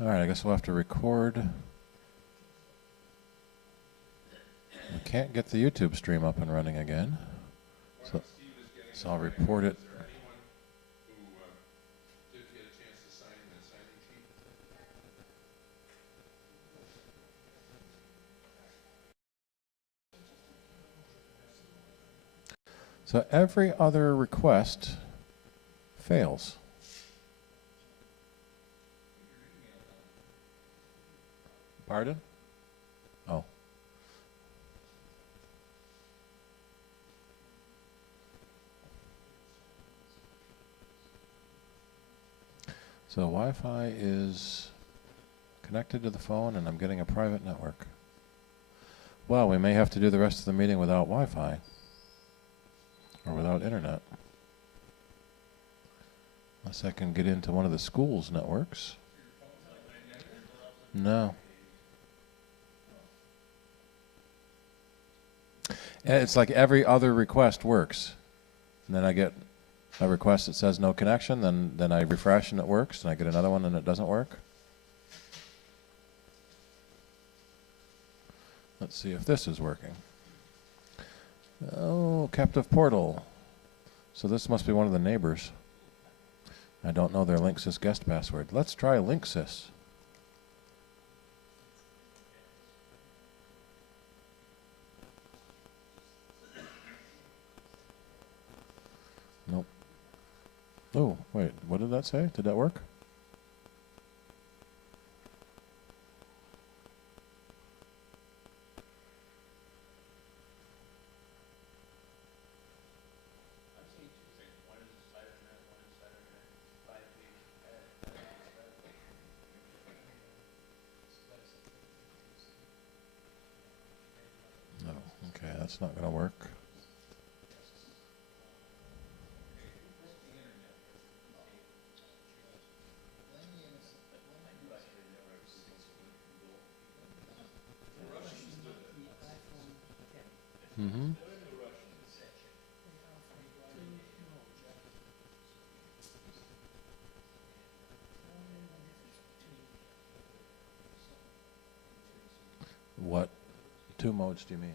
All right, I guess we'll have to record. We can't get the YouTube stream up and running again. So I'll report it. So every other request fails. Pardon? Oh. So Wi-Fi is connected to the phone and I'm getting a private network. Well, we may have to do the rest of the meeting without Wi-Fi or without internet. Unless I can get into one of the school's networks. No. It's like every other request works. And then I get a request that says no connection, then I refresh and it works, and I get another one and it doesn't work. Let's see if this is working. Oh, captive portal. So this must be one of the neighbors. I don't know their Linksys guest password. Let's try Linksys. Nope. Oh, wait, what did that say? Did that work? No, okay, that's not going to work. Mm-hmm. What two modes do you mean?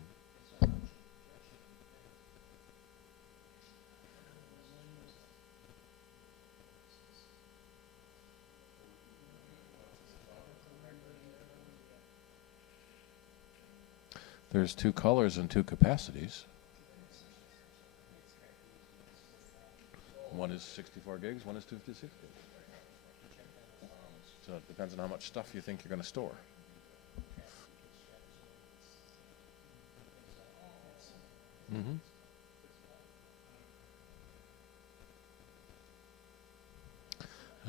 There's two colors and two capacities. One is 64 gigs, one is 256 gigs. So it depends on how much stuff you think you're going to store. Mm-hmm.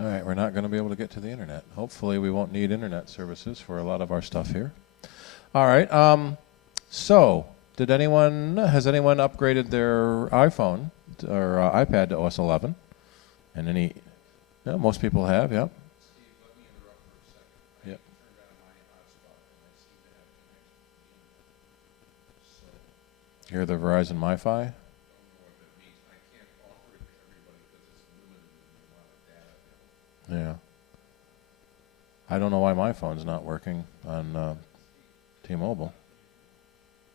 All right, we're not going to be able to get to the internet. Hopefully we won't need internet services for a lot of our stuff here. All right, so has anyone upgraded their iPhone or iPad to OS 11? And yeah, most people have, yep. Yep. You're the Verizon MiFi? Yeah. I don't know why my phone's not working on T-Mobile.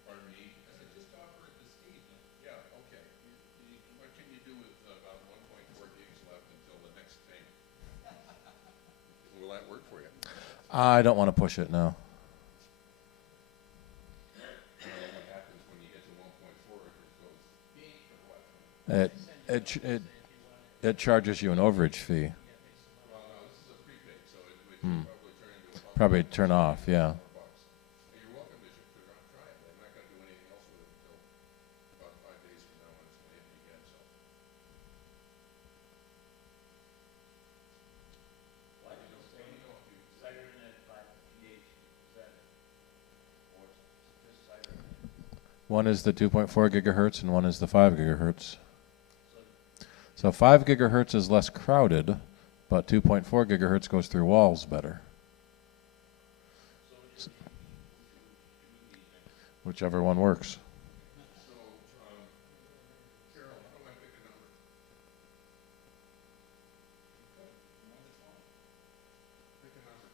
Pardon me? I said just offer it to Steve. Yeah, okay. What can you do with about 1.4 gigs left until the next payment? Will that work for you? I don't want to push it now. I don't know what happens when you get to 1.4 if it goes or what. It charges you an overage fee. Well, no, this is a prepaid, so it would Probably turn off, yeah. You're welcome to try it. I'm not going to do anything else with it until about 5 days from now when it's going to hit me again. So. Why do you say no if you cider internet by pH? Is that or just cider internet? One is the 2.4 gigahertz and one is the 5 gigahertz. So 5 gigahertz is less crowded, but 2.4 gigahertz goes through walls better. Whichever one works. So, Carol, how do I pick a number? Pick a number.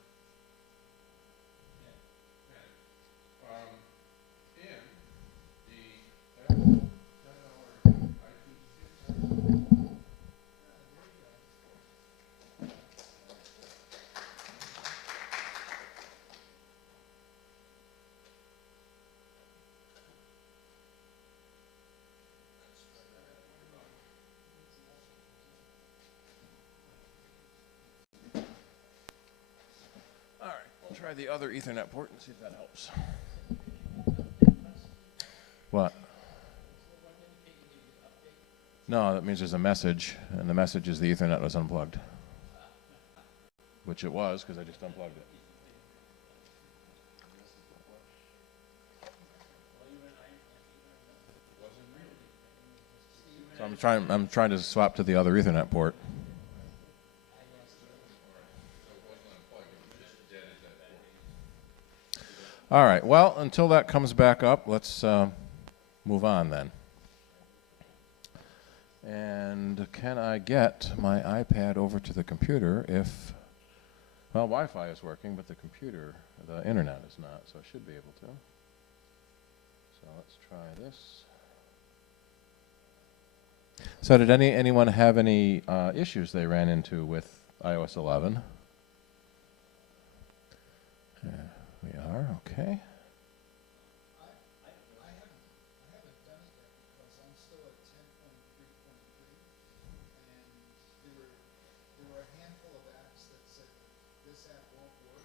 try the other Ethernet port and see if that helps. What? No, that means there's a message, and the message is the Ethernet was unplugged. Which it was, because I just unplugged it. So I'm trying to swap to the other Ethernet port. All right, well, until that comes back up, let's move on then. And can I get my iPad over to the computer if, well, Wi-Fi is working, but the computer, the internet is not, so I should be able to. So let's try this. So did anyone have any issues they ran into with iOS 11? There we are, okay. I haven't done it yet because I'm still at 10.3.3, and there were a handful of apps that said this app won't work.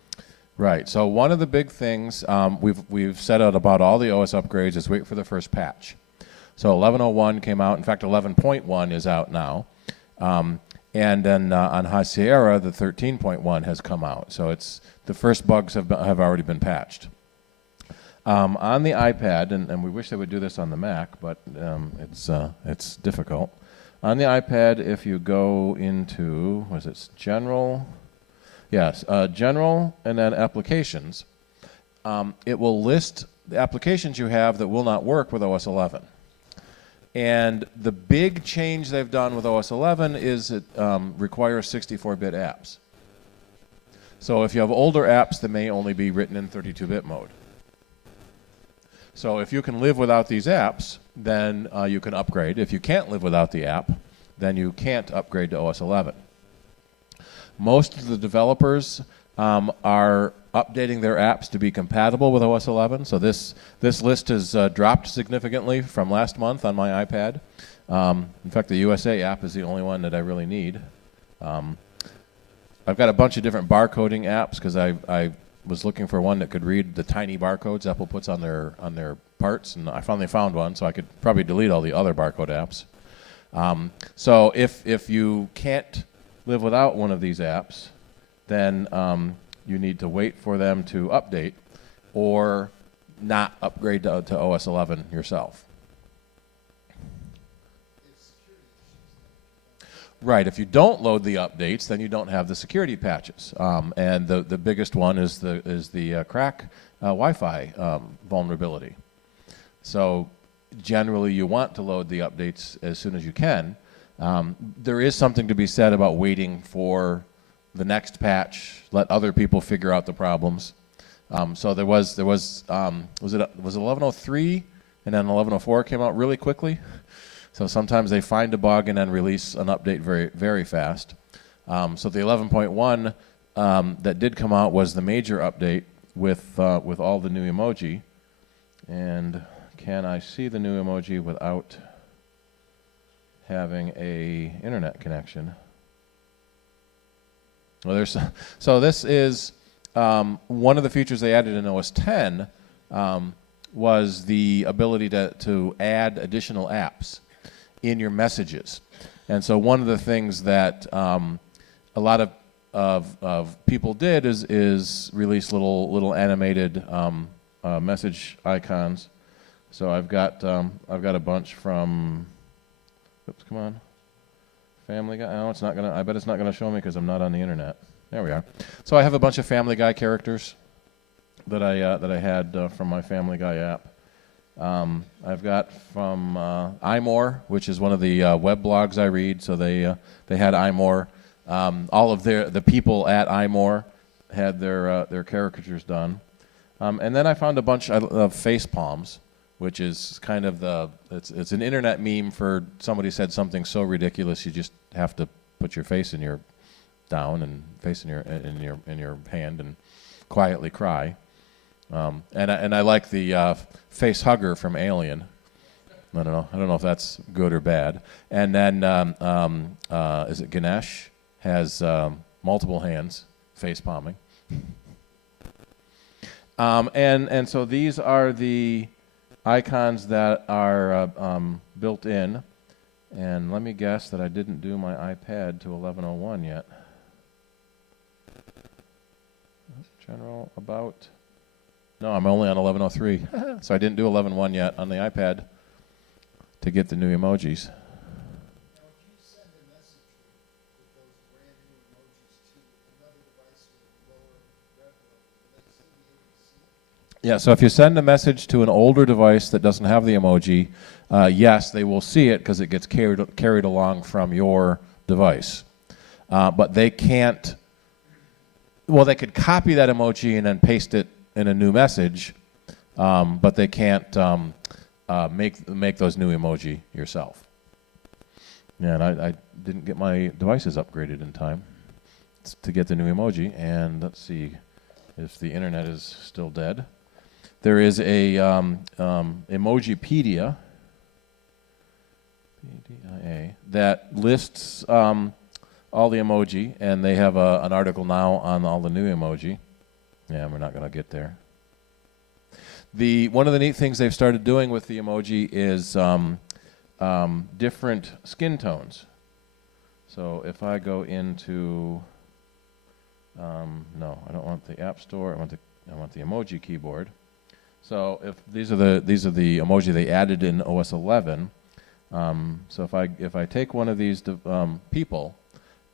Right. So one of the big things we've set out about all the OS upgrades is wait for the first patch. So 11.01 came out. In fact, 11.1 is out now. And then on High Sierra, the 13.1 has come out. So it's the first bugs have already been patched. On the iPad, and we wish they would do this on the Mac, but it's difficult. On the iPad, if you go into, what is it, General? Yes, General and then Applications. It will list the applications you have that will not work with OS 11. And the big change they've done with OS 11 is it requires 64-bit apps. So if you have older apps that may only be written in 32-bit mode. So if you can live without these apps, then you can upgrade. If you can't live without the app, then you can't upgrade to OS 11. Most of the developers are updating their apps to be compatible with OS 11. So this list has dropped significantly from last month on my iPad. In fact, the USA app is the only one that I really need. I've got a bunch of different barcoding apps because I was looking for one that could read the tiny barcodes Apple puts on their parts, and I finally found one, so I could probably delete all the other barcode apps. So if you can't live without one of these apps, then you need to wait for them to update or not upgrade to OS 11 yourself. Right, if you don't load the updates, then you don't have the security patches. And the biggest one is the crack Wi-Fi vulnerability. So generally you want to load the updates as soon as you can. There is something to be said about waiting for the next patch, let other people figure out the problems. So was it 11.03 and then 11.04 came out really quickly? So sometimes they find a bug and then release an update very, very fast. So the 11.1 that did come out was the major update with all the new emoji. And can I see the new emoji without having a internet connection? Well, so this is one of the features they added in OS 10 was the ability to add additional apps in your messages. And so one of the things that a lot of people did is release little animated message icons. So I've got a bunch from, oops, come on, Family Guy. Oh, it's not gonna. I bet it's not gonna show me because I'm not on the internet. There we are. So I have a bunch of Family Guy characters that I had from my Family Guy app. I've got from iMore, which is one of the web blogs I read. So they had iMore. All of the people at iMore had their caricatures done. And then I found a bunch of face palms, which is kind of it's an internet meme for somebody said something so ridiculous you just have to put your face down and face in your hand and quietly cry. And I like the face hugger from Alien. I don't know if that's good or bad. And then is it Ganesh has multiple hands face palming. And so these are the icons that are built in. And let me guess that I didn't do my iPad to 1101 yet. General, about. No, I'm only on 1103. So I didn't do 11.1 yet on the iPad to get the new emojis. Now, if you send a message with those brand new emojis to another device with lower rev level, will they still be able to see it? Yeah, so if you send a message to an older device that doesn't have the emoji, yes, they will see it because it gets carried along from your device. But they can't, well, they could copy that emoji and then paste it in a new message, but they can't make those new emoji yourself. Yeah, and I didn't get my devices upgraded in time to get the new emoji, and let's see if the internet is still dead. There is a Emojipedia PDIA, that lists all the emoji, and they have an article now on all the new emoji. Yeah, we're not going to get there. One of the neat things they've started doing with the emoji is different skin tones. So if I go into, no, I don't want the App Store. I want the Emoji Keyboard. So if these are the emoji they added in OS 11. So if I take one of these people,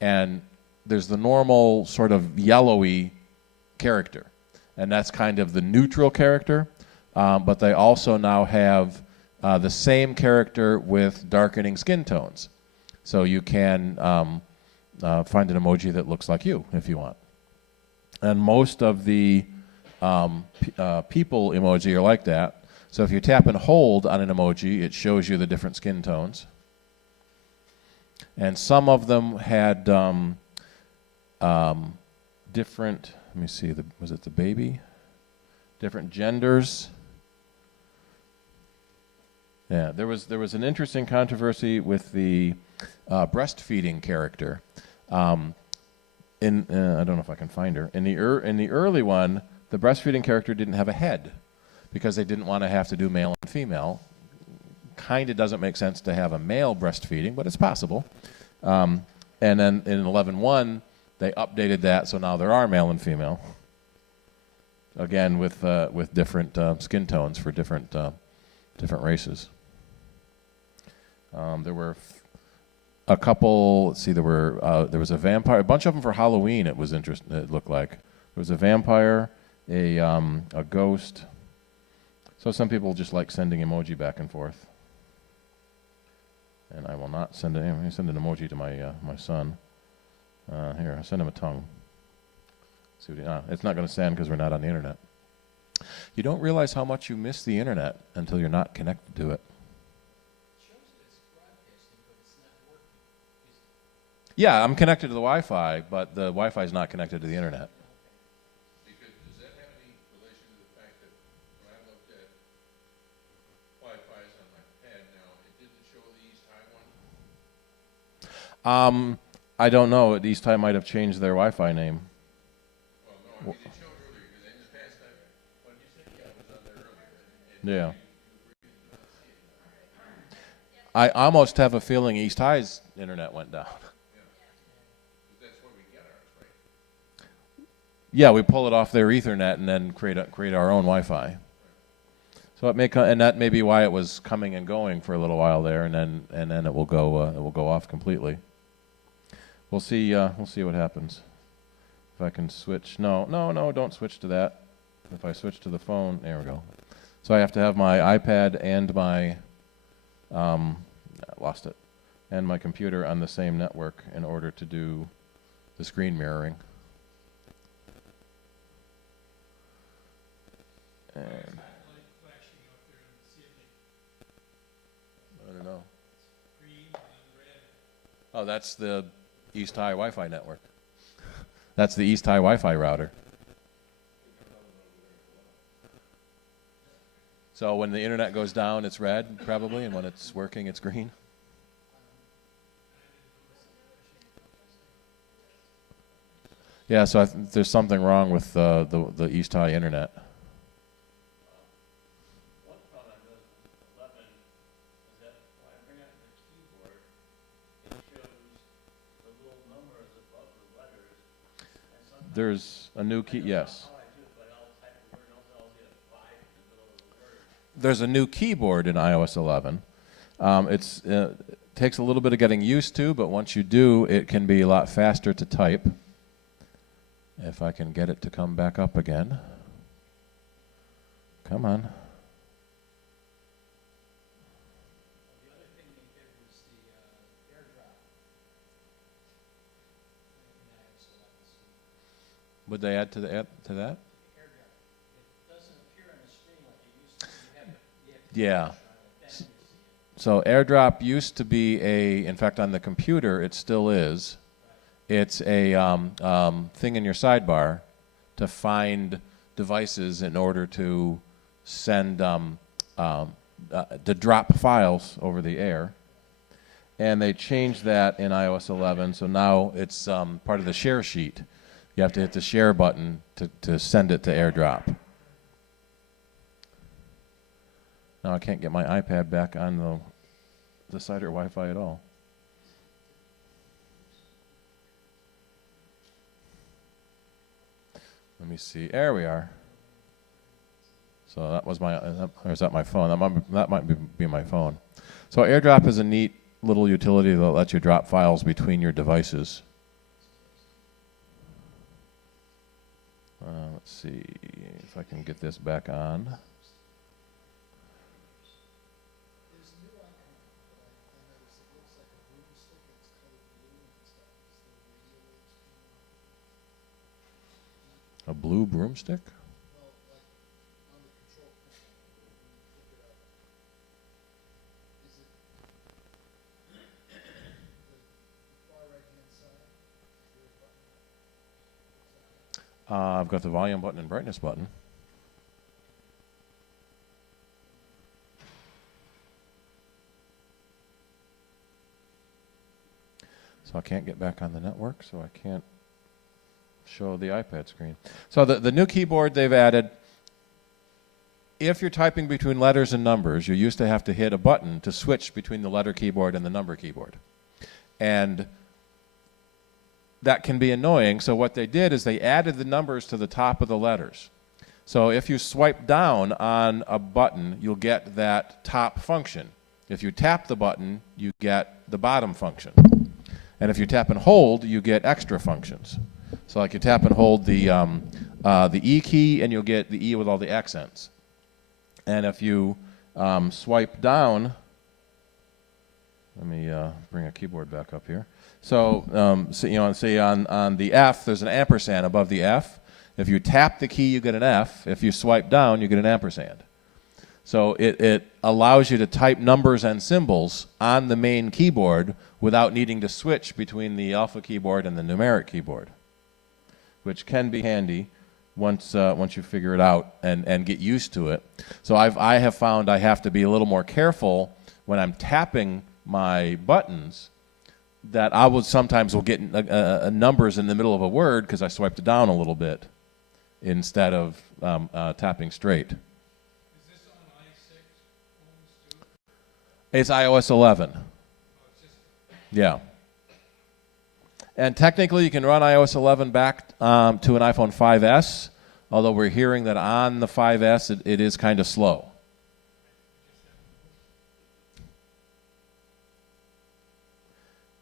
and there's the normal sort of yellowy character, and that's kind of the neutral character, but they also now have the same character with darkening skin tones. So you can find an emoji that looks like you if you want. And most of the people emoji are like that. So if you tap and hold on an emoji, it shows you the different skin tones. And some of them had different, let me see, was it the baby? Different genders. Yeah, there was an interesting controversy with the breastfeeding character. I don't know if I can find her. In the early one, the breastfeeding character didn't have a head because they didn't want to have to do male and female. Kind of doesn't make sense to have a male breastfeeding, but it's possible. And then in 11.1, they updated that, so now there are male and female. Again, with different skin tones for different races. There were a couple. Let's see. There was a vampire. A bunch of them for Halloween. It was interesting. It looked like there was a vampire, a ghost. So some people just like sending emoji back and forth. And I will not send an emoji to my son. Here, I'll send him a tongue. See what it's not going to send because we're not on the internet. You don't realize how much you miss the internet until you're not connected to it. Yeah, I'm connected to the Wi-Fi, but the Wi-Fi is not connected to the internet. Because does that have any relation to the fact that when I looked at Wi-Fi's on my pad now, it didn't show the East High one? I don't know. East High might have changed their Wi-Fi name. Well, no, it showed earlier, because in the past, what did you say? Yeah, it was on there earlier. Yeah. I almost have a feeling East High's internet went down. That's where we get ours, right? Yeah, we pull it off their Ethernet and then create our own Wi-Fi. So and that may be why it was coming and going for a little while there, and then it will go off completely. We'll see what happens. If I can switch, no, don't switch to that. If I switch to the phone, there we go. So I have to have my iPad and my lost it, and my computer on the same network in order to do the screen mirroring. And I don't know. Oh, that's the East High Wi-Fi network. That's the East High Wi-Fi router. So when the internet goes down, it's red, probably, and when it's working, it's green. Yeah, so there's something wrong with the East High internet. There's a new key, yes. There's a new keyboard in iOS 11. It takes a little bit of getting used to, but once you do, it can be a lot faster to type. If I can get it to come back up again. Come on. The other thing they did was the airdrop in iOS 11. Would they add to that? Airdrop. It doesn't appear on the screen like it used to. You have to Yeah. then you see it. So AirDrop used to be in fact on the computer it still is. It's a thing in your sidebar to find devices in order to send, to drop files over the air. And they changed that in iOS 11, so now it's part of the share sheet. You have to hit the share button to send it to AirDrop. Now I can't get my iPad back on the site or Wi-Fi at all. Let me see. There we are. So that was or is that my phone? That might be my phone. So AirDrop is a neat little utility that lets you drop files between your devices. Let's see if I can get this back on. There's a new icon that I noticed. It looks like a broomstick. It's colored blue and it's got these little radio waves coming off. A blue broomstick? Well, like on the control panel, when you flip it up. Is it the far right-hand side? Is there a button that looks like that? I've got the volume button and brightness button. So I can't get back on the network, so I can't show the iPad screen. So the new keyboard they've added, if you're typing between letters and numbers, you used to have to hit a button to switch between the letter keyboard and the number keyboard. And that can be annoying, so what they did is they added the numbers to the top of the letters. So if you swipe down on a button, you'll get that top function. If you tap the button, you get the bottom function. And if you tap and hold, you get extra functions. So like you tap and hold the E key, and you'll get the E with all the accents. And if you swipe down, let me bring a keyboard back up here. So, say on the F, there's an ampersand above the F. If you tap the key, you get an F. If you swipe down, you get an ampersand. So it allows you to type numbers and symbols on the main keyboard without needing to switch between the alpha keyboard and the numeric keyboard, which can be handy once you figure it out and get used to it. So I have found I have to be a little more careful when I'm tapping my buttons, that I will sometimes get numbers in the middle of a word because I swiped it down a little bit instead of tapping straight. It's iOS 11. Yeah. And technically, you can run iOS 11 back to an iPhone 5S, although we're hearing that on the 5S it is kind of slow.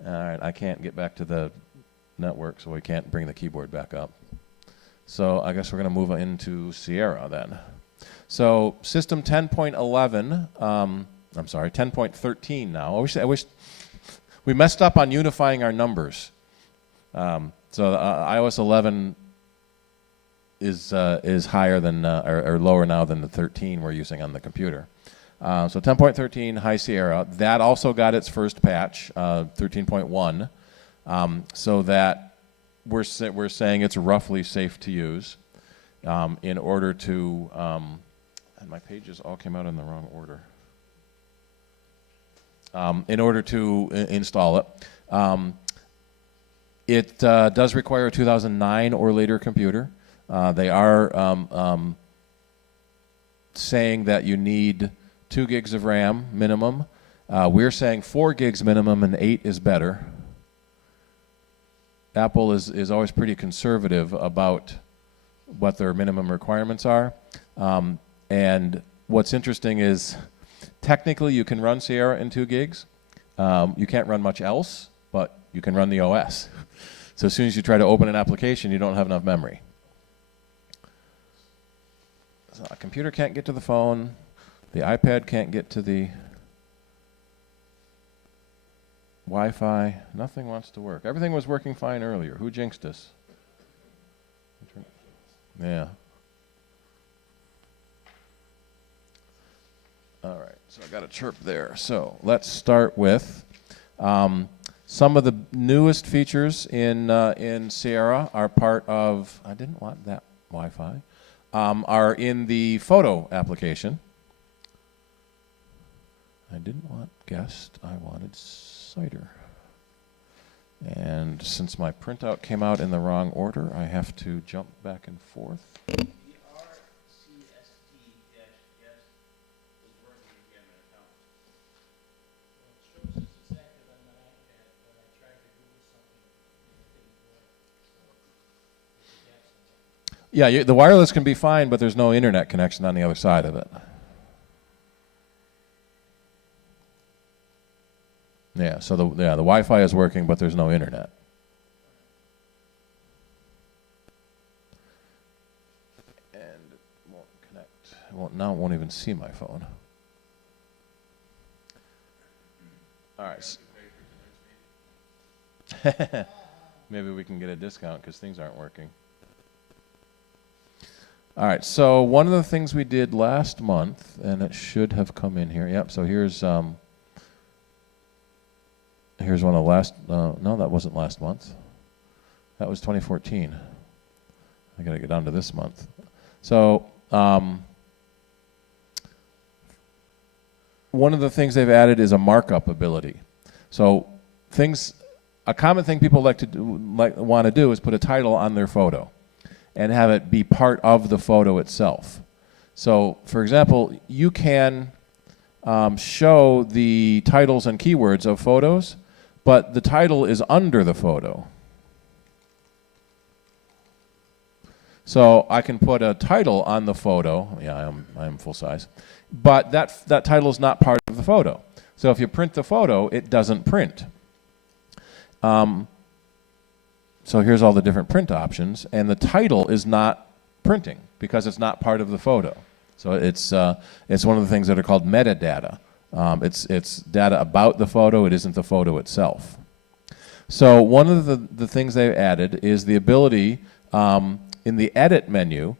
All right, I can't get back to the network, so we can't bring the keyboard back up. So I guess we're going to move into Sierra then. So System 10.11, I'm sorry, 10.13 now. I wish we messed up on unifying our numbers. So iOS 11 is higher than or lower now than the 13 we're using on the computer. So 10.13 High Sierra, that also got its first patch, 13.1, so that we're saying it's roughly safe to use in order to, and my pages all came out in the wrong order. In order to install it. It does require a 2009 or later computer. They are saying that you need 2 gigs of RAM minimum. We're saying 4 gigs minimum and 8 is better. Apple is always pretty conservative about what their minimum requirements are. And what's interesting is technically you can run Sierra in 2 gigs. You can't run much else, but you can run the OS. So as soon as you try to open an application, you don't have enough memory. So a computer can't get to the phone. The iPad can't get to the Wi-Fi. Nothing wants to work. Everything was working fine earlier. Who jinxed us? Yeah. All right, so I got a chirp there. So let's start with some of the newest features in Sierra are part of, I didn't want that Wi-Fi, are in the photo application. I didn't want guest, I wanted cider. And since my printout came out in the wrong order, I have to jump back and forth. The RCST-guest is working again in account. Well, it shows it's active on my iPad, but I tried to Google something and it didn't work. So there's a gap somewhere. Yeah, the wireless can be fine, but there's no internet connection on the other side of it. Yeah, so the Wi-Fi is working, but there's no internet. And it won't connect. Now it won't even see my phone. All right. Maybe we can get a discount because things aren't working. All right, so one of the things we did last month, and it should have come in here. Yep, so here's one of the last, no, that wasn't last month. That was 2014. I gotta get down to this month. So, one of the things they've added is a markup ability. So, a common thing people want to do is put a title on their photo and have it be part of the photo itself. So, for example, you can show the titles and keywords of photos, but the title is under the photo. So I can put a title on the photo. Yeah, I am full size. But that title is not part of the photo. So if you print the photo, it doesn't print. So here's all the different print options, and the title is not printing because it's not part of the photo. So it's one of the things that are called metadata. It's data about the photo. It isn't the photo itself. So one of the things they've added is the ability in the edit menu.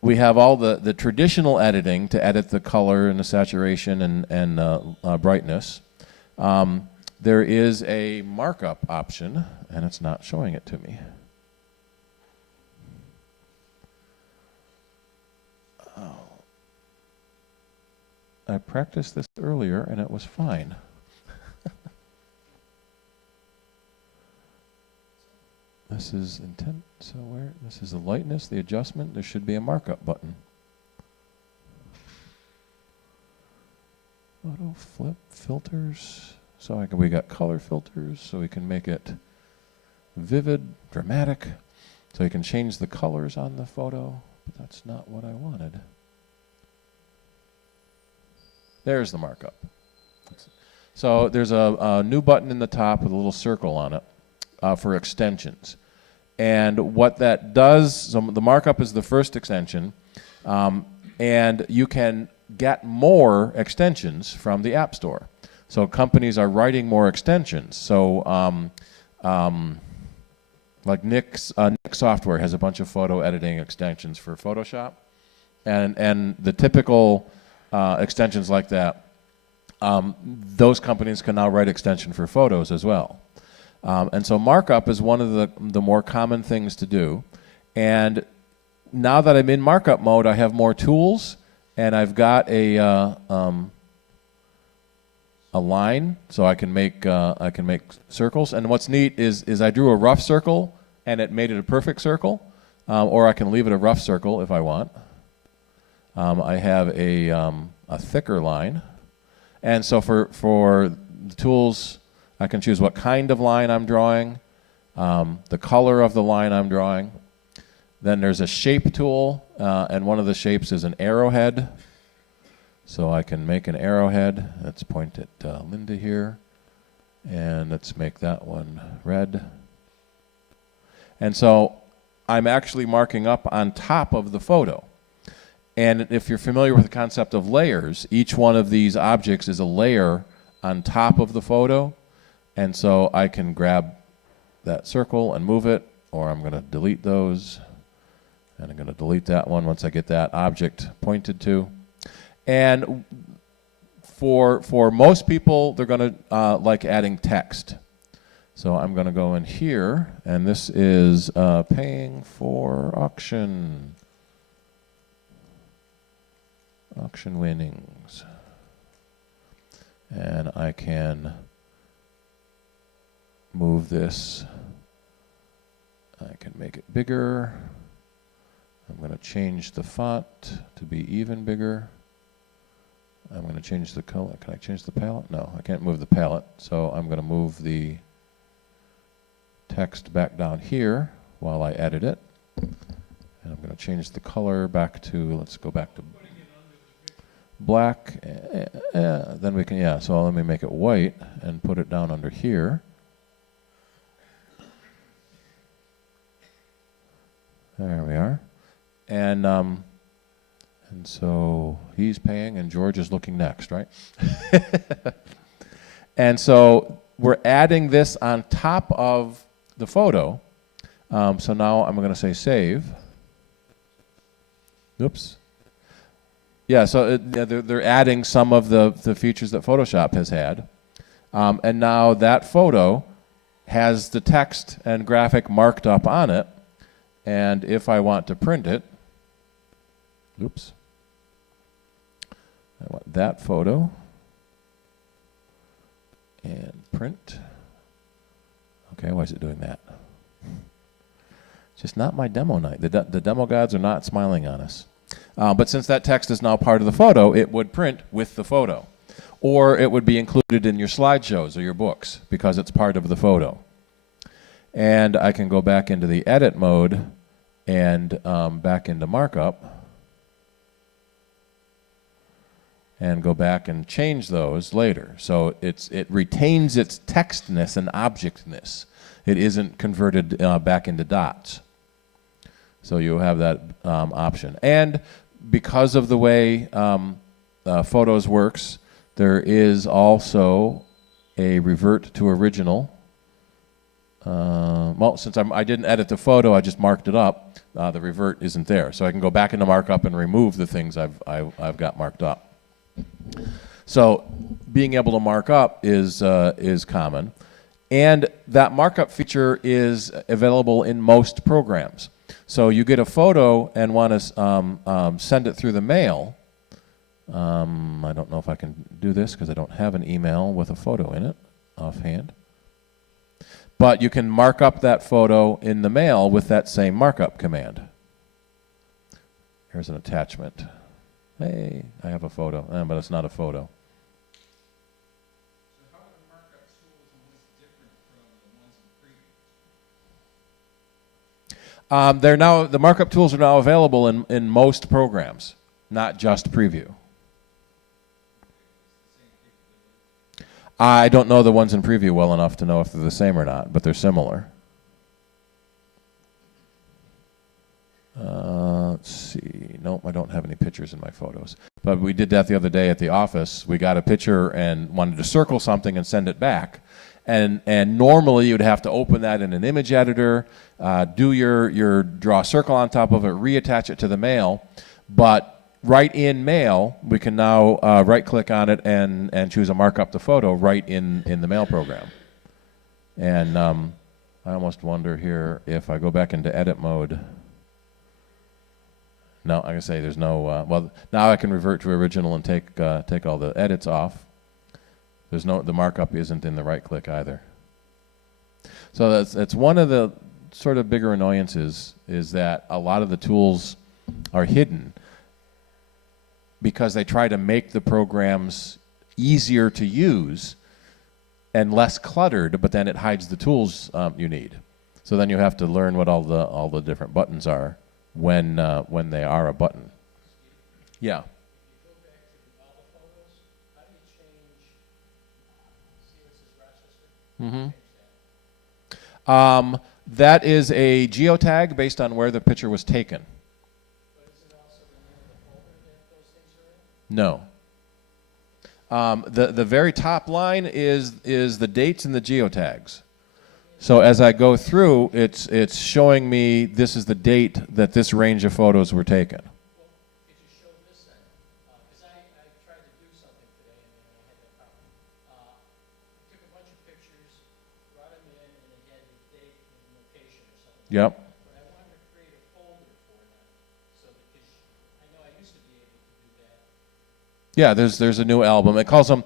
We have all the traditional editing to edit the color and the saturation and brightness. There is a markup option, and it's not showing it to me. I practiced this earlier and it was fine. This is intent, so this is the lightness, the adjustment, there should be a markup button. Auto flip filters, so we got color filters, so we can make it vivid, dramatic, so you can change the colors on the photo, but that's not what I wanted. There's the markup. So there's a new button in the top with a little circle on it for extensions. And what that does, so the markup is the first extension, and you can get more extensions from the App Store. So companies are writing more extensions. So like Nick Software has a bunch of photo editing extensions for Photoshop. And the typical extensions like that, those companies can now write extension for photos as well. And so markup is one of the more common things to do. And now that I'm in markup mode, I have more tools, and I've got a line, so I can make circles. And what's neat is I drew a rough circle, and it made it a perfect circle, or I can leave it a rough circle if I want. I have a thicker line, and so for the tools, I can choose what kind of line I'm drawing, the color of the line I'm drawing. Then there's a shape tool, and one of the shapes is an arrowhead. So I can make an arrowhead. Let's point at Linda here. And let's make that one red. And so I'm actually marking up on top of the photo. And if you're familiar with the concept of layers, each one of these objects is a layer on top of the photo. And so I can grab that circle and move it, or I'm going to delete those. And I'm going to delete that one once I get that object pointed to. And for most people, they're going to like adding text. So I'm going to go in here, and this is paying for auction. Auction winnings. And I can move this. I can make it bigger. I'm going to change the font to be even bigger. I'm going to change the color. Can I change the palette? No, I can't move the palette. So I'm going to move the text back down here while I edit it. And I'm going to change the color back to, let's go back to black. Then we can, yeah, so let me make it white and put it down under here. There we are. And so he's paying and George is looking next, right? And so we're adding this on top of the photo. So now I'm going to say save. Oops. Yeah, so they're adding some of the features that Photoshop has had. And now that photo has the text and graphic marked up on it. And if I want to print it, oops, I want that photo and print. Okay, why is it doing that? Just not my demo night. The demo gods are not smiling on us. But since that text is now part of the photo, it would print with the photo. Or it would be included in your slideshows or your books because it's part of the photo. And I can go back into the edit mode and back into markup and go back and change those later. So it retains its textness and objectness. It isn't converted back into dots. So you have that option. And because of the way Photos works, there is also a revert to original. Well, since I didn't edit the photo, I just marked it up. The revert isn't there, so I can go back into markup and remove the things I've got marked up. So being able to mark up is common, and that markup feature is available in most programs. So you get a photo and want to send it through the mail. I don't know if I can do this because I don't have an email with a photo in it offhand. But you can mark up that photo in the mail with that same markup command. Here's an attachment. Hey, I have a photo, but it's not a photo. So how are the markup tools and what's different from the ones in preview? The markup tools are now available in most programs, not just preview. I don't know the ones in preview well enough to know if they're the same or not, but they're similar. Let's see. Nope, I don't have any pictures in my photos. But we did that the other day at the office. We got a picture and wanted to circle something and send it back. And normally you'd have to open that in an image editor, do your draw a circle on top of it, reattach it to the mail. But right in mail, we can now right-click on it and choose a markup the photo right in the mail program. And I almost wonder here if I go back into edit mode. No, I can say there's no. Well, now I can revert to original and take all the edits off. There's no, the markup isn't in the right-click either. So that's one of the sort of bigger annoyances, is that a lot of the tools are hidden because they try to make the programs easier to use and less cluttered, but then it hides the tools you need. So then you have to learn what all the different buttons are when they are a button. Yeah. If you go back to all the photos, how do you change, see where it says Rochester? Mm-hmm. Change that. That is a geotag based on where the picture was taken. But is it also the name of the folder that those things are in? No. The very top line is the dates and the geotags. So as I go through, it's showing me this is the date that this range of photos were taken. Well, could you show this then? Because I tried to do something today and I had that problem. I took a bunch of pictures, brought them in, and it had the date and location or something. Yep. But I wanted to create a folder for them, so that, because I know I used to be able to do that. Yeah, there's a new album. It calls them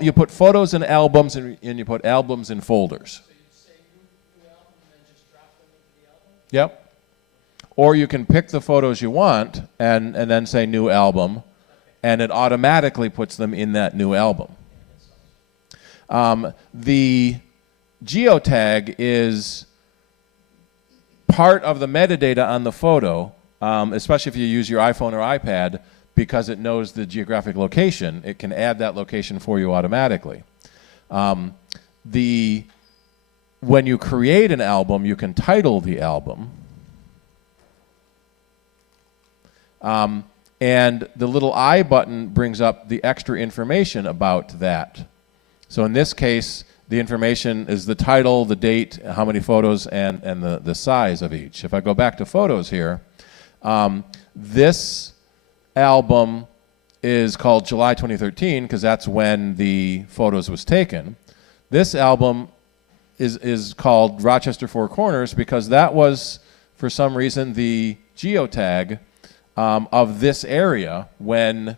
you put photos in albums and you put albums in folders. So you'd say new album and then just drop them into the album? Yep. Or you can pick the photos you want and then say new album, and it automatically puts them in that new album. The geotag is part of the metadata on the photo, especially if you use your iPhone or iPad, because it knows the geographic location. It can add that location for you automatically. When you create an album, you can title the album. And the little I button brings up the extra information about that. So in this case, the information is the title, the date, how many photos, and the size of each. If I go back to photos here, this album is called July 2013 because that's when the photos was taken. This album is called Rochester Four Corners because that was, for some reason, the geotag of this area when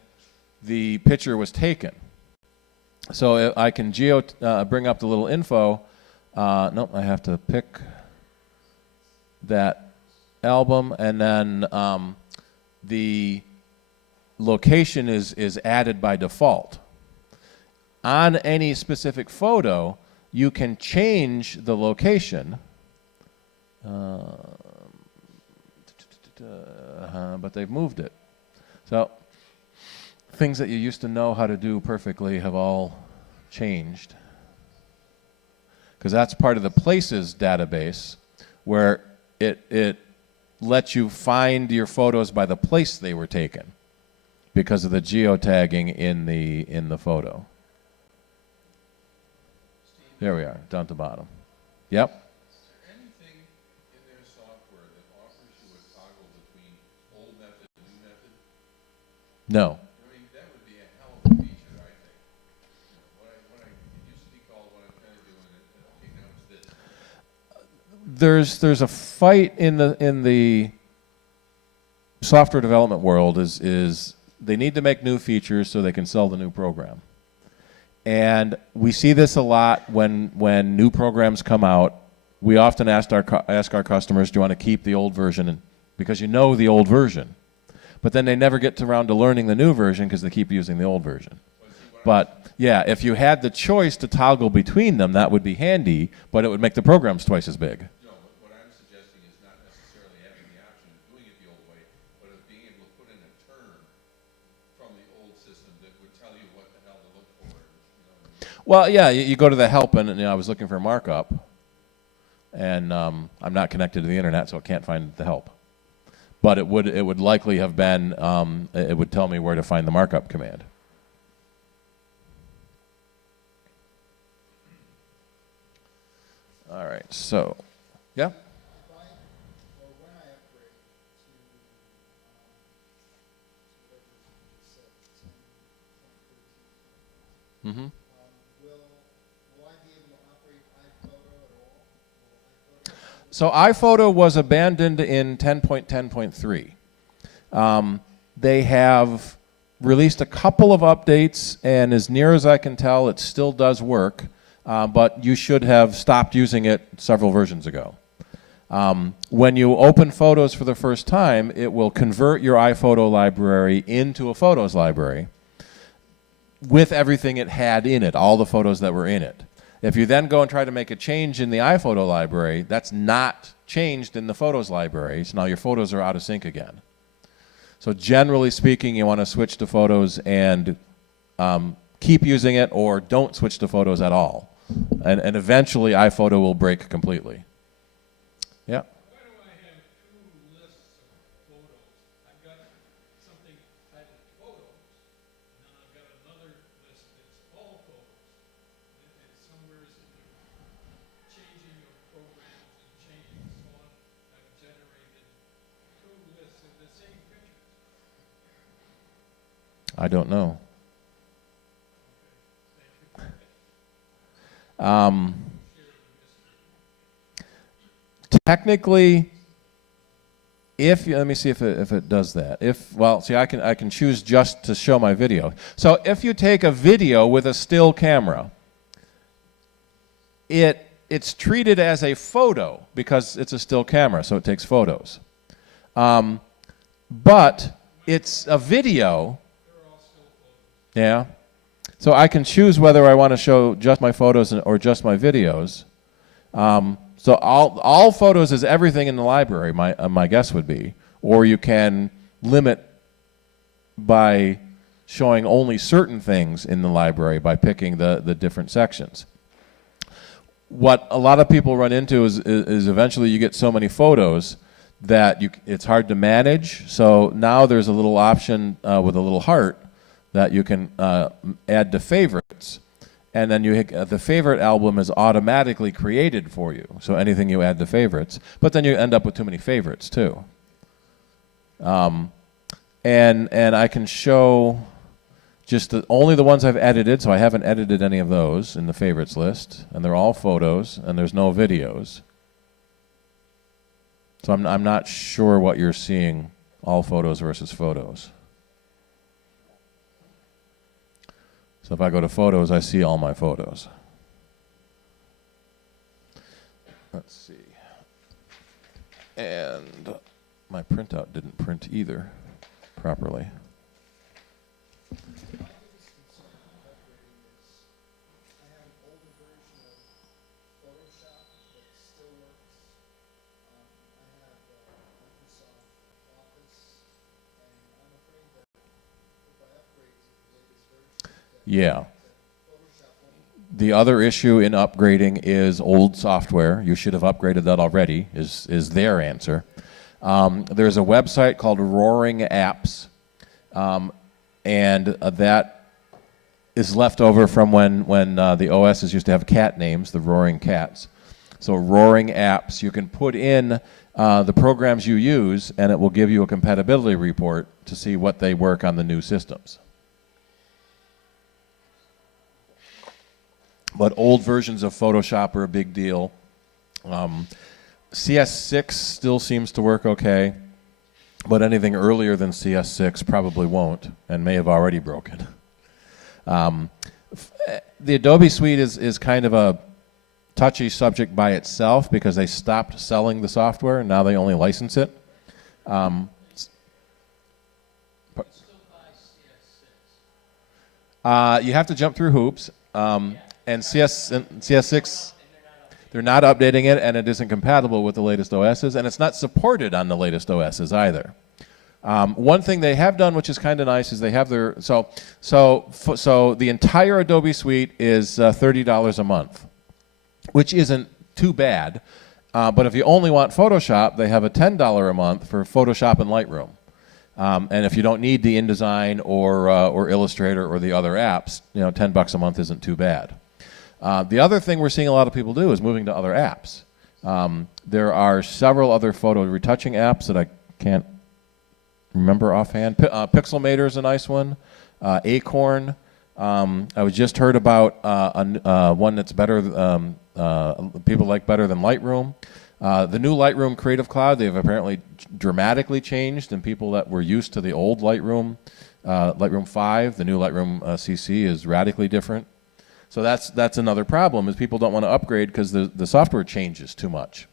the picture was taken. So I can bring up the little info. Nope, I have to pick that album, and then the location is added by default. On any specific photo, you can change the location, but they've moved it. So things that you used to know how to do perfectly have all changed. Because that's part of the places database where it lets you find your photos by the place they were taken because of the geotagging in the photo. There we are, down to the bottom. Yep. Is there anything in their software that offers you a toggle between old method and new method? No. I mean, that would be a hell of a feature, I think. It used to be called what I'm trying to do, and okay, now it's this. There's a fight in the software development world is they need to make new features so they can sell the new program. And we see this a lot when new programs come out. We often ask our customers, do you want to keep the old version? Because you know the old version. But then they never get around to learning the new version because they keep using the old version. But yeah, if you had the choice to toggle between them, that would be handy, but it would make the programs twice as big. No, what I'm suggesting is not necessarily having the option of doing it the old way, but of being able to put in a term from the old system that would tell you what the hell to look for. Well, yeah, you go to the help, and I was looking for markup, and I'm not connected to the internet, so I can't find the help. But it would likely have been, it would tell me where to find the markup command. All right, so, yeah? If I, or when I upgrade to whatever you just said, 10.13, Mm-hmm. will I be able to operate iPhoto at all? Will iPhoto So iPhoto was abandoned in 10.10.3. They have released a couple of updates, and as near as I can tell, it still does work, but you should have stopped using it several versions ago. When you open Photos for the first time, it will convert your iPhoto library into a Photos library with everything it had in it, all the photos that were in it. If you then go and try to make a change in the iPhoto library, that's not changed in the Photos library, so now your photos are out of sync again. So generally speaking, you want to switch to Photos and keep using it, or don't switch to Photos at all. And eventually iPhoto will break completely. Yeah? Why do I have two lists of photos? I've got something titled Photos, and then I've got another list that's all photos. And somewhere in the changing of programs and changing so on, I've generated two lists of the same pictures. I don't know. Technically, if you, let me see if it does that. Well, see, I can choose just to show my video. So if you take a video with a still camera, it's treated as a photo because it's a still camera, so it takes photos. But it's a video. Yeah. So I can choose whether I want to show just my photos or just my videos. So all photos is everything in the library, my guess would be. Or you can limit by showing only certain things in the library by picking the different sections. What a lot of people run into is eventually you get so many photos that it's hard to manage. So now there's a little option with a little heart that you can add to favorites, and then the favorite album is automatically created for you. So anything you add to favorites, but then you end up with too many favorites too. And I can show just only the ones I've edited, so I haven't edited any of those in the favorites list, and they're all photos, and there's no videos. So I'm not sure what you're seeing, all photos versus photos. So if I go to Photos, I see all my photos. Let's see. And my printout didn't print either properly. My biggest concern with upgrading is I have an older version of Photoshop that still works. I have Microsoft Office, and I'm afraid that if I upgrade to the latest version, Yeah. Photoshop won't. The other issue in upgrading is old software. You should have upgraded that already, is their answer. There's a website called Roaring Apps, and that is left over from when the OSs used to have cat names, the Roaring Cats. So Roaring Apps, you can put in the programs you use, and it will give you a compatibility report to see what they work on the new systems. But old versions of Photoshop are a big deal. CS6 still seems to work okay, but anything earlier than CS6 probably won't and may have already broken. The Adobe Suite is kind of a touchy subject by itself because they stopped selling the software and now they only license it. You still buy CS6. You have to jump through hoops. And CS6, they're not updating it, and it isn't compatible with the latest OSs, and it's not supported on the latest OSs either. One thing they have done, which is kind of nice, is they have their so the entire Adobe Suite is $30 a month, which isn't too bad. But if you only want Photoshop, they have a $10 a month for Photoshop and Lightroom. And if you don't need the InDesign or Illustrator or the other apps, $10 a month isn't too bad. The other thing we're seeing a lot of people do is moving to other apps. There are several other photo retouching apps that I can't remember offhand. Pixelmator is a nice one. Acorn. I was just heard about one that's better. People like better than Lightroom. The new Lightroom Creative Cloud, they've apparently dramatically changed, and people that were used to the old Lightroom, Lightroom 5, the new Lightroom CC is radically different. So that's another problem, is people don't want to upgrade because the software changes too much.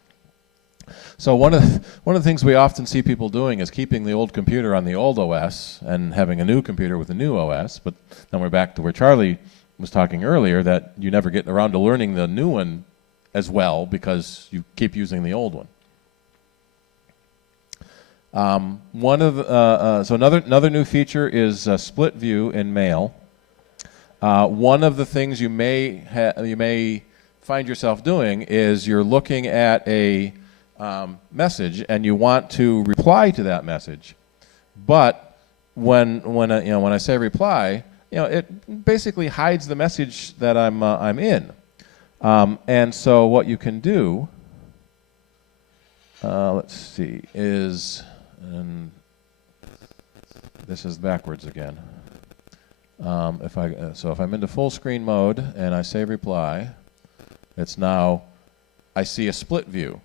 So one of the things we often see people doing is keeping the old computer on the old OS and having a new computer with a new OS, but then we're back to where Charlie was talking earlier, that you never get around to learning the new one as well because you keep using the old one. So another new feature is split view in Mail. One of the things you may find yourself doing is you're looking at a message and you want to reply to that message, but when I say reply, it basically hides the message that I'm in, and so what you can do, let's see, is, and this is backwards again. If I'm into full screen mode and I say reply, it's now, I see a split view.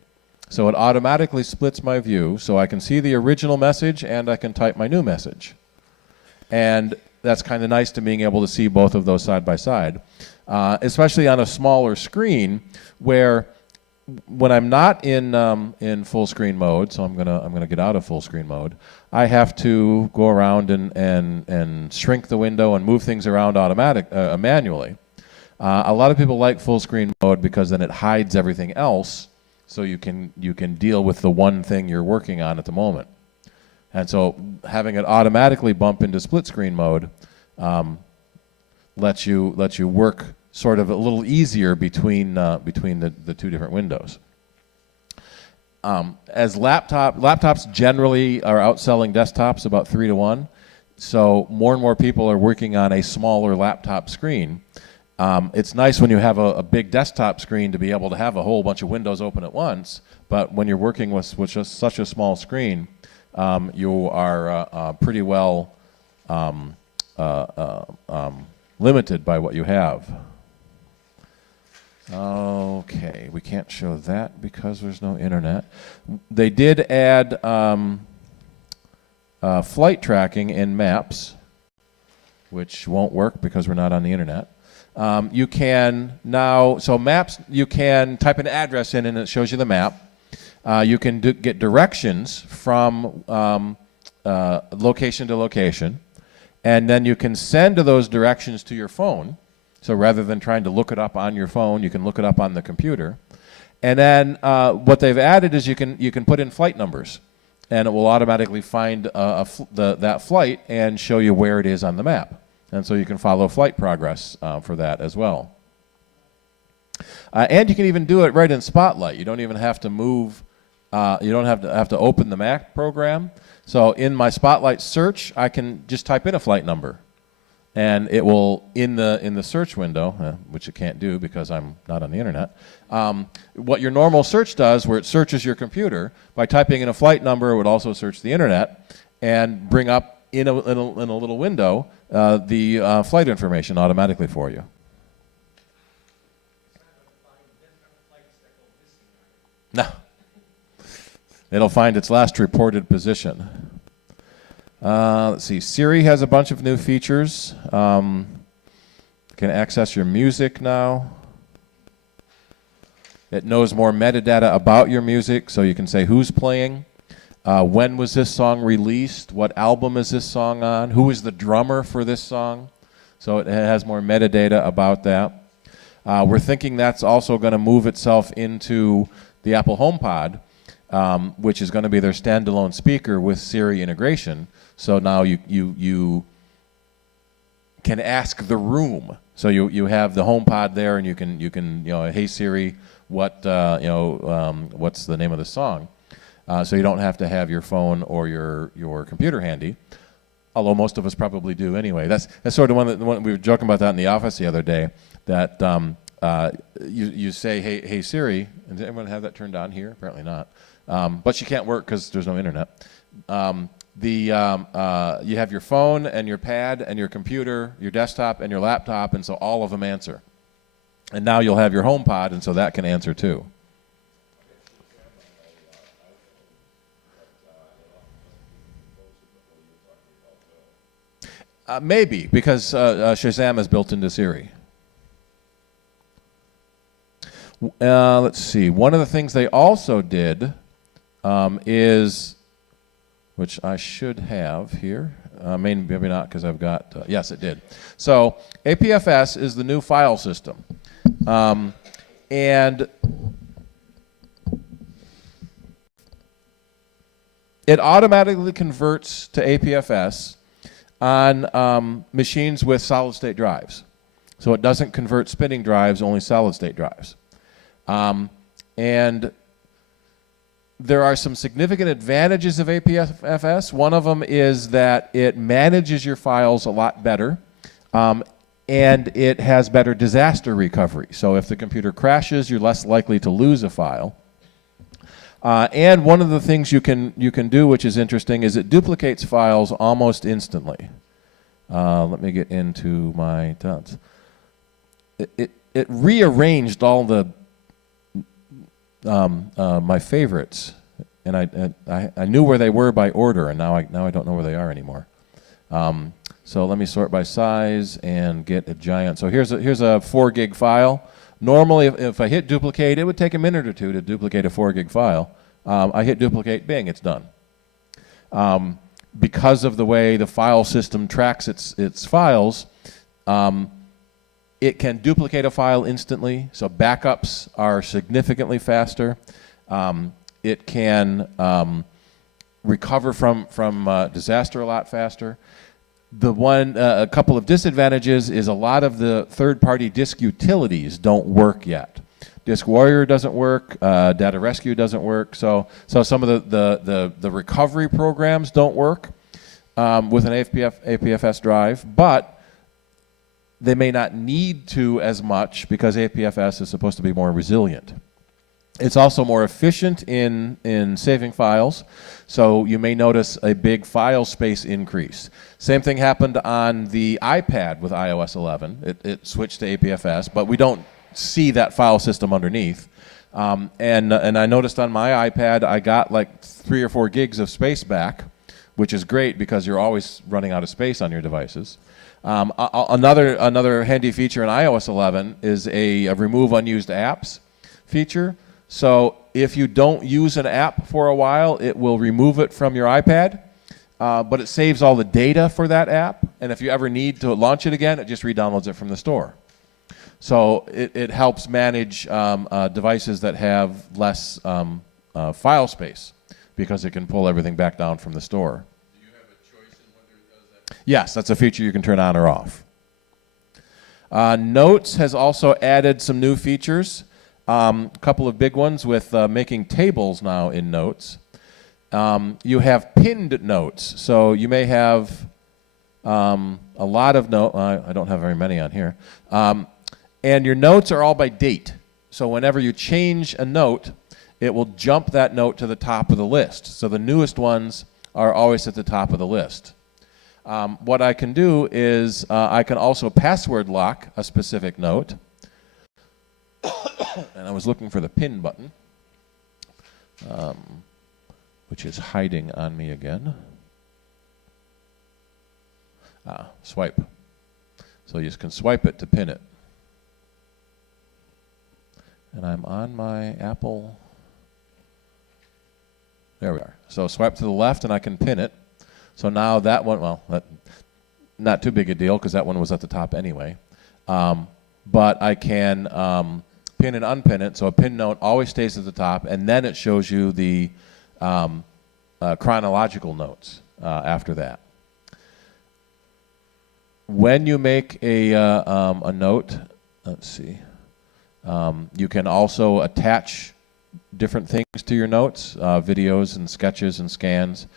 So it automatically splits my view, so I can see the original message and I can type my new message. And that's kind of nice to being able to see both of those side by side, especially on a smaller screen where when I'm not in full screen mode, so I'm gonna get out of full screen mode, I have to go around and shrink the window and move things around manually. A lot of people like full screen mode because then it hides everything else, so you can deal with the one thing you're working on at the moment. And so having it automatically bump into split screen mode lets you work sort of a little easier between the two different windows. As laptops generally are outselling desktops about 3 to 1, so more and more people are working on a smaller laptop screen. It's nice when you have a big desktop screen to be able to have a whole bunch of windows open at once, but when you're working with just such a small screen, you are pretty well limited by what you have. Okay, we can't show that because there's no internet. They did add flight tracking in Maps, which won't work because we're not on the internet. You can now, so Maps, you can type an address in and it shows you the map. You can get directions from location to location, and then you can send those directions to your phone. So rather than trying to look it up on your phone, you can look it up on the computer. And then what they've added is you can put in flight numbers, and it will automatically find that flight and show you where it is on the map. And so you can follow flight progress for that as well. And you can even do it right in Spotlight. You don't even have to move. You don't have to open the Mac program. So in my Spotlight search, I can just type in a flight number, and it will in the search window, which it can't do because I'm not on the internet. What your normal search does, where it searches your computer, by typing in a flight number, it would also search the internet and bring up in a little window the flight information automatically for you. No. It'll find its last reported position. Let's see. Siri has a bunch of new features. You can access your music now. It knows more metadata about your music, so you can say who's playing, when was this song released, what album is this song on, who is the drummer for this song. So it has more metadata about that. We're thinking that's also going to move itself into the Apple HomePod, which is going to be their standalone speaker with Siri integration. So now you can ask the room. So you have the HomePod there, and you can hey Siri, what's the name of the song? So you don't have to have your phone or your computer handy. Although most of us probably do anyway. That's sort of one we were joking about that in the office the other day. That you say hey Siri, and does everyone have that turned on here? Apparently not. But she can't work because there's no internet. You have your phone and your pad and your computer, your desktop and your laptop, and so all of them answer. And now you'll have your HomePod, and so that can answer too. Maybe, because Shazam is built into Siri. Let's see. One of the things they also did is, which I should have here, maybe not because I've got, yes, it did. So APFS is the new file system. And it automatically converts to APFS on machines with solid-state drives. So it doesn't convert spinning drives, only solid-state drives. And there are some significant advantages of APFS. One of them is that it manages your files a lot better, and it has better disaster recovery. So if the computer crashes, you're less likely to lose a file. And one of the things you can do, which is interesting, is it duplicates files almost instantly. Let me get into my dots. It rearranged all the my favorites, and I knew where they were by order, and now I don't know where they are anymore. So let me sort by size and get a giant. So here's a 4 gig file. Normally, if I hit duplicate, it would take a minute or two to duplicate a 4 gig file. I hit duplicate, bing, it's done. Because of the way the file system tracks its files, it can duplicate a file instantly, so backups are significantly faster. It can recover from disaster a lot faster. A couple of disadvantages is a lot of the third-party disk utilities don't work yet. Disk Warrior doesn't work, Data Rescue doesn't work, so some of the recovery programs don't work with an APFS drive, but they may not need to as much because APFS is supposed to be more resilient. It's also more efficient in saving files, so you may notice a big file space increase. Same thing happened on the iPad with iOS 11. It switched to APFS, but we don't see that file system underneath. And I noticed on my iPad I got like 3 or 4 gigs of space back, which is great because you're always running out of space on your devices. Another handy feature in iOS 11 is a remove unused apps feature. So if you don't use an app for a while, it will remove it from your iPad, but it saves all the data for that app. And if you ever need to launch it again, it just re-downloads it from the store. So it helps manage devices that have less file space because it can pull everything back down from the store. Do you have a choice in whether it does that? Yes, that's a feature you can turn on or off. Notes has also added some new features. A couple of big ones with making tables now in Notes. You have pinned notes, so you may have a lot of notes. I don't have very many on here. And your notes are all by date. So whenever you change a note, it will jump that note to the top of the list. So the newest ones are always at the top of the list. What I can do is I can also password lock a specific note. And I was looking for the pin button, which is hiding on me again. Swipe. So you just can swipe it to pin it. And I'm on my Apple. There we are. So swipe to the left and I can pin it. So now that one, well, not too big a deal because that one was at the top anyway. But I can pin and unpin it, so a pin note always stays at the top, and then it shows you the chronological notes after that. When you make a note, let's see, you can also attach different things to your notes, videos and sketches and scans,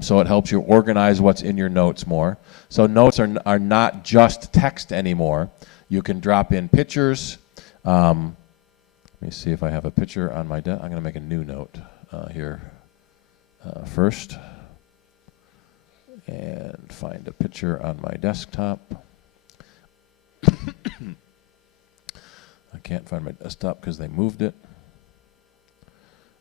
so it helps you organize what's in your notes more. So notes are not just text anymore. You can drop in pictures. Let me see if I have a picture on my desk. I'm going to make a new note here first and find a picture on my desktop. I can't find my desktop because they moved it.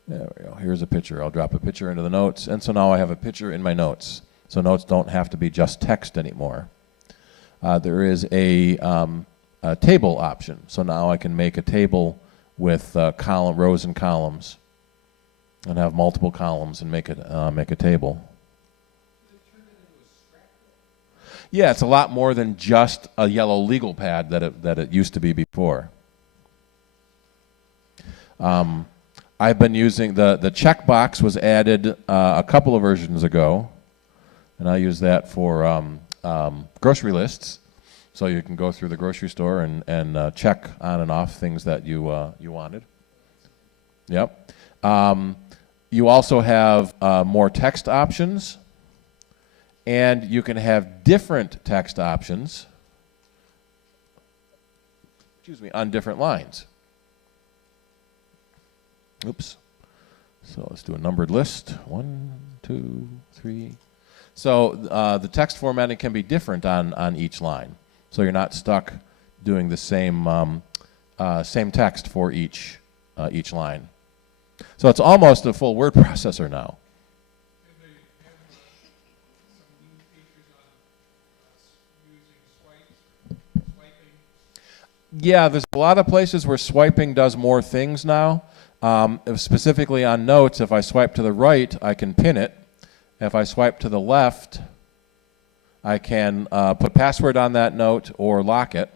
There we go. Here's a picture. I'll drop a picture into the notes, and so now I have a picture in my notes. So notes don't have to be just text anymore. There is a table option. So now I can make a table with rows and columns, and have multiple columns and make a table. Did it turn it into a scrap Yeah, it's a lot more than just a yellow legal pad that it used to be before. I've been using the checkbox was added a couple of versions ago, and I use that for grocery lists. So you can go through the grocery store and check on and off things that you wanted. Yep. You also have more text options, and you can have different text options, on different lines. Oops. So let's do a numbered list. 1, 2, 3. So the text formatting can be different on each line. So you're not stuck doing the same text for each line. So it's almost a full word processor now. And they have some new features on using swiping. Yeah, there's a lot of places where swiping does more things now. Specifically on notes, if I swipe to the right, I can pin it. If I swipe to the left, I can put password on that note or lock it.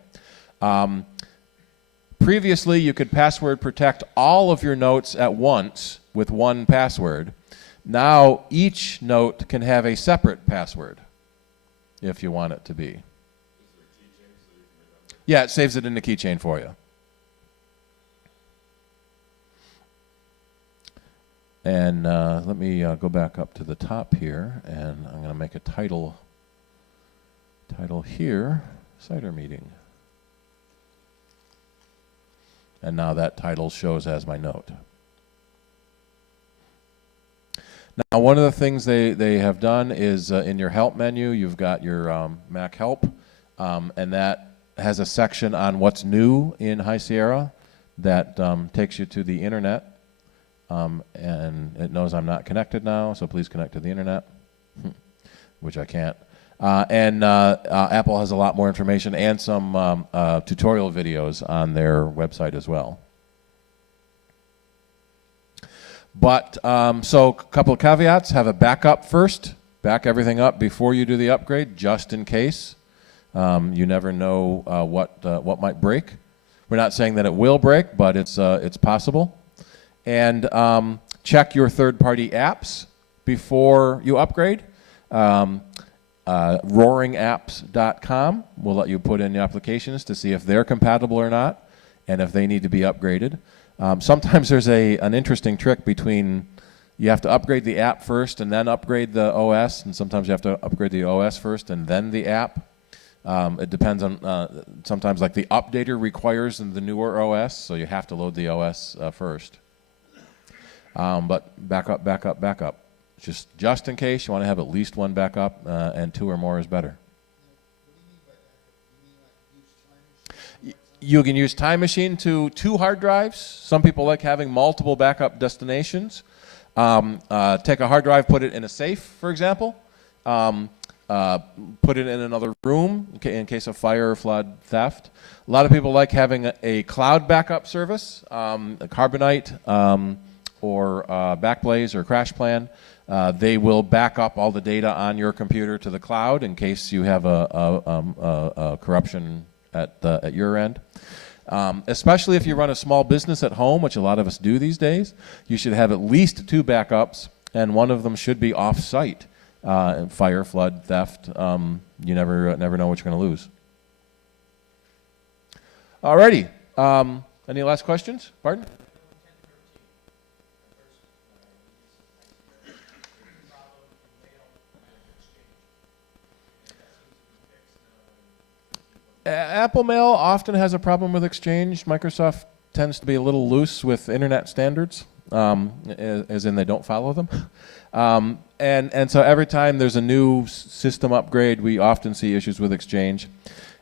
Previously, you could password protect all of your notes at once with one password. Now, each note can have a separate password if you want it to be. Yeah, it saves it in the keychain for you. And let me go back up to the top here, and I'm going to make a title here, cider meeting. And now that title shows as my note. Now, one of the things they have done is in your help menu, you've got your Mac help, and that has a section on what's new in High Sierra that takes you to the internet. And it knows I'm not connected now, so please connect to the internet, which I can't. And Apple has a lot more information and some tutorial videos on their website as well. But, so a couple of caveats. Have a backup first. Back everything up before you do the upgrade, just in case. You never know what might break. We're not saying that it will break, but it's possible. And check your third-party apps before you upgrade. Roaringapps.com will let you put in the applications to see if they're compatible or not, and if they need to be upgraded. Sometimes there's an interesting trick between you have to upgrade the app first and then upgrade the OS, and sometimes you have to upgrade the OS first and then the app. It depends on, sometimes like the updater requires the newer OS, so you have to load the OS first. But backup. Just in case, you want to have at least one backup, and 2 or more is better. You can use Time Machine to 2 hard drives. Some people like having multiple backup destinations. Take a hard drive, put it in a safe, for example. Put it in another room in case of fire, flood, theft. A lot of people like having a cloud backup service, Carbonite, or Backblaze or CrashPlan. They will back up all the data on your computer to the cloud in case you have a corruption at your end. Especially if you run a small business at home, which a lot of us do these days, you should have at least 2 backups, and one of them should be off-site. Fire, flood, theft, you never know what you're going to lose. Alrighty. Any last questions? Pardon? Apple Mail often has a problem with Exchange. Microsoft tends to be a little loose with internet standards, as in they don't follow them. And so every time there's a new system upgrade, we often see issues with Exchange.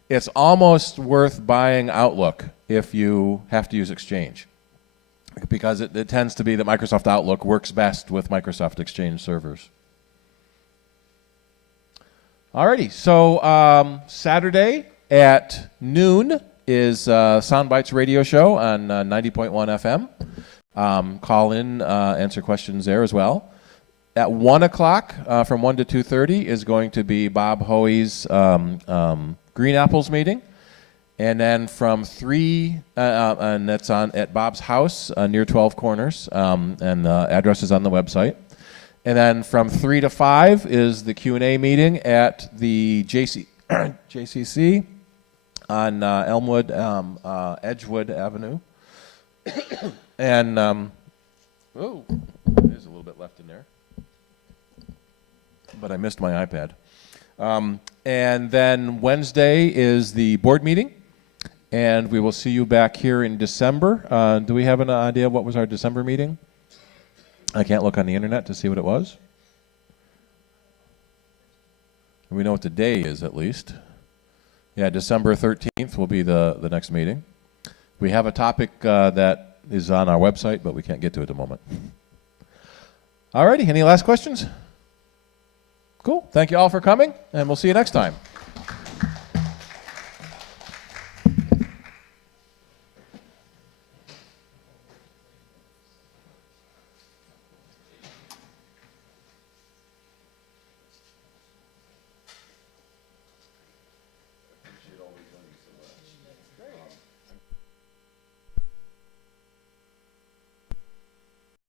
It's almost worth buying Outlook if you have to use Exchange, because it tends to be that Microsoft Outlook works best with Microsoft Exchange servers. Alrighty, so Saturday at noon is Soundbites radio show on 90.1 FM. Call in, answer questions there as well. At 1 o'clock, from 1 to 2:30, is going to be Bob Hoey's Green Apples meeting. And then from 3, and that's at Bob's house near 12 Corners, and the address is on the website. And then from 3 to 5 is the Q&A meeting at the JCC on Elmwood, Edgewood Avenue. And, oh, there's a little bit left in there. But I missed my iPad. And then Wednesday is the board meeting. And we will see you back here in December. Do we have an idea what was our December meeting? I can't look on the internet to see what it was. We know what the day is, at least. Yeah, December 13th will be the next meeting. We have a topic that is on our website, but we can't get to it at the moment. All righty, any last questions? Cool. Thank you all for coming, and we'll see you next time.